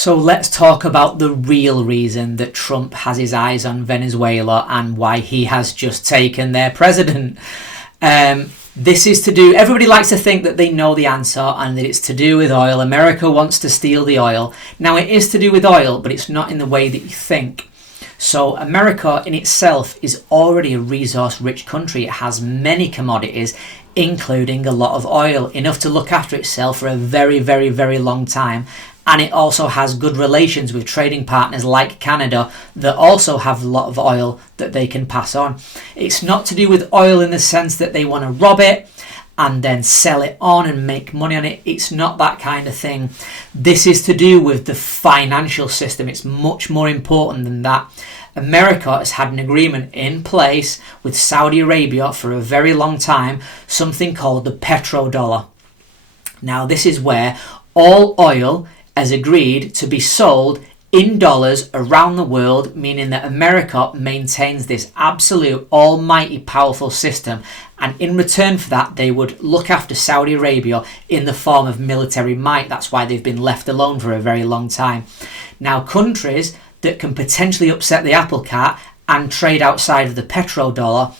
So let's talk about the real reason that Trump has his eyes on Venezuela and why he has just taken their president. This is to do, everybody likes to think that they know the answer and that it's to do with oil. America wants to steal the oil. Now it is to do with oil, but it's not in the way that you think. So America in itself is already a resource-rich country. It has many commodities, including a lot of oil, enough to look after itself for a very, very, very long time. And it also has good relations with trading partners like Canada that also have a lot of oil that they can pass on. It's not to do with oil in the sense that they want to rob it and then sell it on and make money on it. It's not that kind of thing. This is to do with the financial system. It's much more important than that. America has had an agreement in place with Saudi Arabia for a very long time, something called the petrodollar. Now this is where all oil has agreed to be sold in dollars around the world, meaning that America maintains this absolute almighty powerful system, and in return for that they would look after Saudi Arabia in the form of military might. That's why they've been left alone for a very long time. Now countries that can potentially upset the apple cart and trade outside of the petrodollar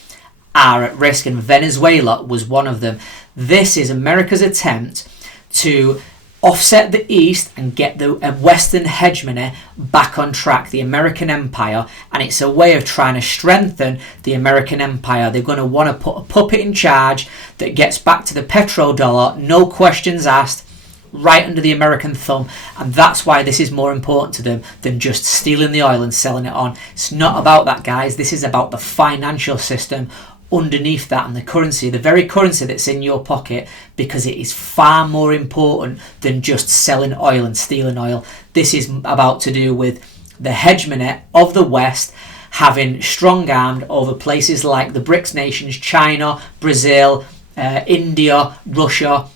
are at risk, and Venezuela was one of them. This is America's attempt to offset the East and get the Western hegemony back on track, the American empire, and it's a way of trying to strengthen the American empire. They're going to want to put a puppet in charge that gets back to the petrodollar, no questions asked, right under the American thumb, and that's why this is more important to them than just stealing the oil and selling it on. It's not about that, guys. This is about the financial system underneath that and the currency, the very currency that's in your pocket, because it is far more important than just selling oil and stealing oil. This is about to do with the hegemony of the West having strong-armed over places like the BRICS nations, China, Brazil, India, Russia,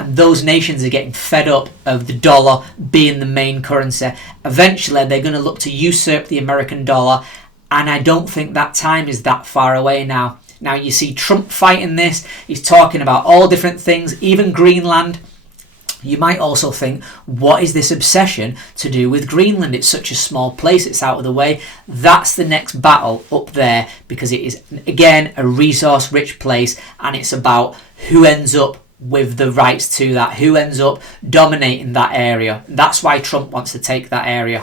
and those nations are getting fed up of the dollar being the main currency. Eventually they're going to look to usurp the American dollar, and I don't think that time is that far away now. Now you see Trump fighting this. He's talking about all different things, even Greenland. You might also think, what is this obsession to do with Greenland? It's such a small place, it's out of the way. That's the next battle up there, because it is, again, a resource-rich place, and it's about who ends up with the rights to that, who ends up dominating that area. That's why Trump wants to take that area.